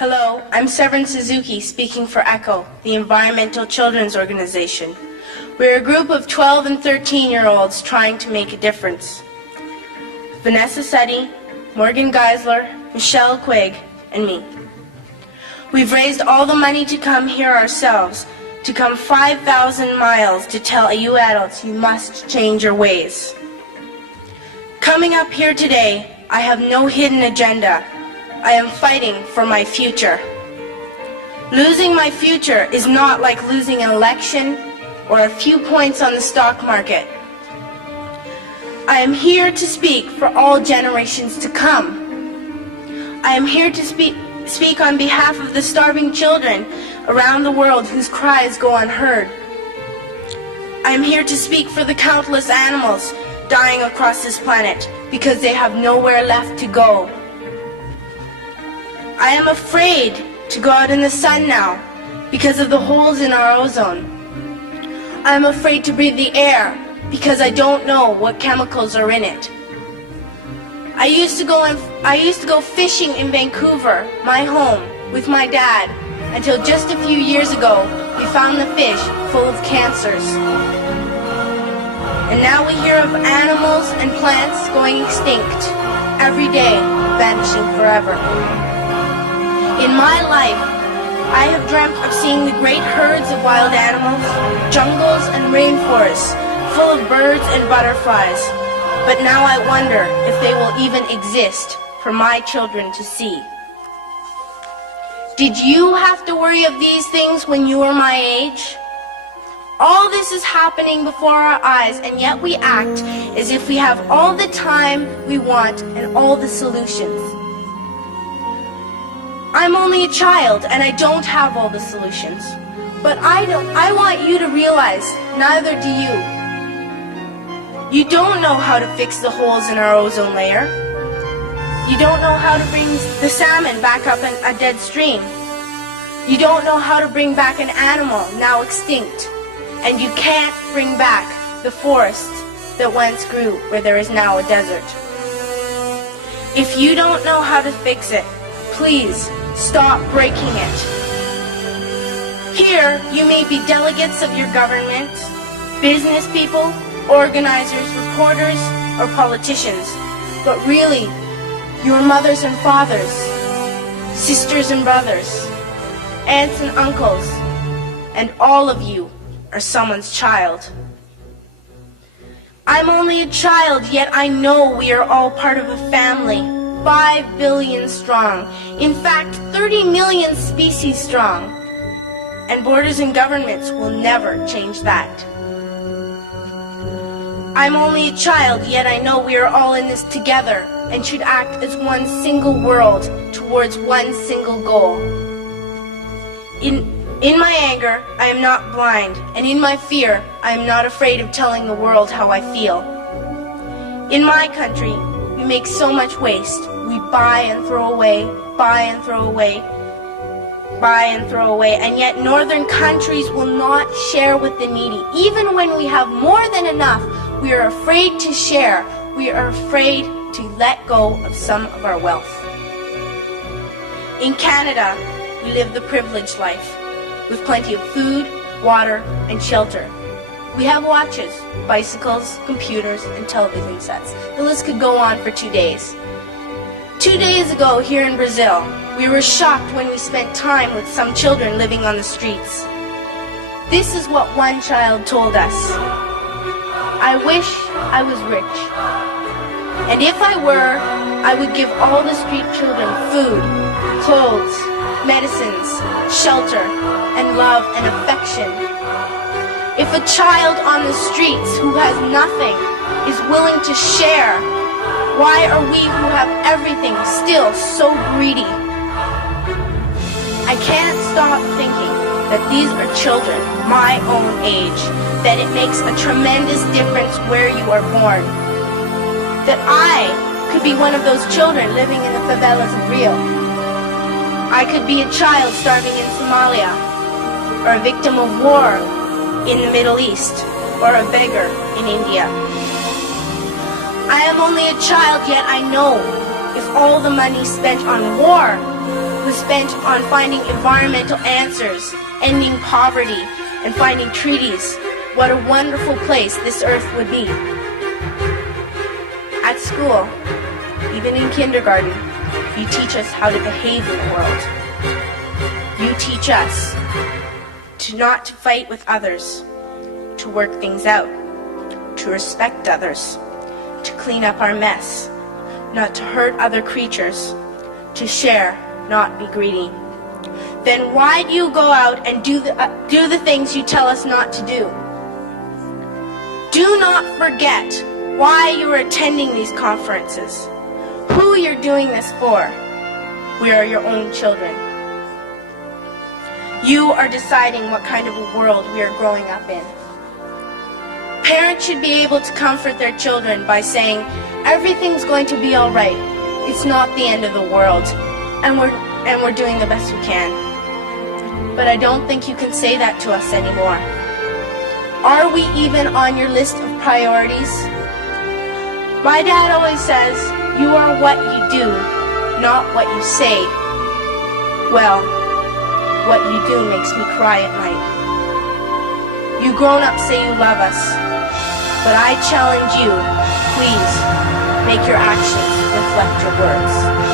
Hello, I'm Severin Suzuki speaking for ECHO, the Environmental Children's Organization. We're a group of 12 and 13-year-olds trying to make a difference. Vanessa Setti, Morgan Geisler, Michelle Quigg, and me. We've raised all the money to come here ourselves, to come 5,000 miles to tell you adults you must change your ways. Coming up here today, I have no hidden agenda. I am fighting for my future. Losing my future is not like losing an election or a few points on the stock market. I am here to speak for all generations to come. I am here to speak on behalf of the starving children around the world whose cries go unheard. I am here to speak for the countless animals dying across this planet because they have nowhere left to go. I am afraid to go out in the sun now because of the holes in our ozone. I am afraid to breathe the air because I don't know what chemicals are in it. I used to go fishing in Vancouver, my home, with my dad, until just a few years ago we found the fish full of cancers. And now we hear of animals and plants going extinct, every day vanishing forever. In my life, I have dreamt of seeing the great herds of wild animals, jungles and rainforests full of birds and butterflies. But now I wonder if they will even exist for my children to see. Did you have to worry of these things when you were my age? All this is happening before our eyes, and yet we act as if we have all the time we want and all the solutions. I'm only a child and I don't have all the solutions. But I want you to realize, neither do you. You don't know how to fix the holes in our ozone layer. You don't know how to bring the salmon back up in a dead stream. You don't know how to bring back an animal now extinct. And you can't bring back the forests that once grew where there is now a desert. If you don't know how to fix it, please stop breaking it. Here, you may be delegates of your government, business people, organizers, reporters, or politicians, but really, your mothers and fathers, sisters and brothers, aunts and uncles, and all of you are someone's child. I'm only a child, yet I know we are all part of a family, 5 billion strong, in fact 30 million species strong, and borders and governments will never change that. I'm only a child, yet I know we are all in this together and should act as one single world towards one single goal. In my anger, I am not blind, and in my fear, I am not afraid of telling the world how I feel. In my country, we make so much waste. We buy and throw away, buy and throw away, buy and throw away, and yet northern countries will not share with the needy. Even when we have more than enough, we are afraid to share. We are afraid to let go of some of our wealth. In Canada, we live the privileged life, with plenty of food, water, and shelter. We have watches, bicycles, computers, and television sets. The list could go on for 2 days. 2 days ago, here in Brazil, we were shocked when we spent time with some children living on the streets. This is what one child told us. I wish I was rich. And if I were, I would give all the street children food, clothes, medicines, shelter, and love and affection. If a child on the streets who has nothing is willing to share, why are we who have everything still so greedy? I can't stop thinking that these are children my own age, that it makes a tremendous difference where you are born. That I could be one of those children living in the favelas of Rio. I could be a child starving in Somalia, or a victim of war in the Middle East, or a beggar in India. I am only a child, yet I know if all the money spent on war was spent on finding environmental answers, ending poverty, and finding treaties, what a wonderful place this earth would be. At school, even in kindergarten, you teach us how to behave in the world. You teach us to not to fight with others, to work things out, to respect others, to clean up our mess, not to hurt other creatures, to share, not be greedy. Then why do you go out and do the things you tell us not to do? Do not forget why you are attending these conferences, who you're doing this for. We are your own children. You are deciding what kind of a world we are growing up in. Parents should be able to comfort their children by saying, everything's going to be all right. It's not the end of the world, and we're doing the best we can. But I don't think you can say that to us anymore. Are we even on your list of priorities? My dad always says, you are what you do, not what you say. Well, what you do makes me cry at night. You grown-ups say you love us, but I challenge you, please, make your actions reflect your words.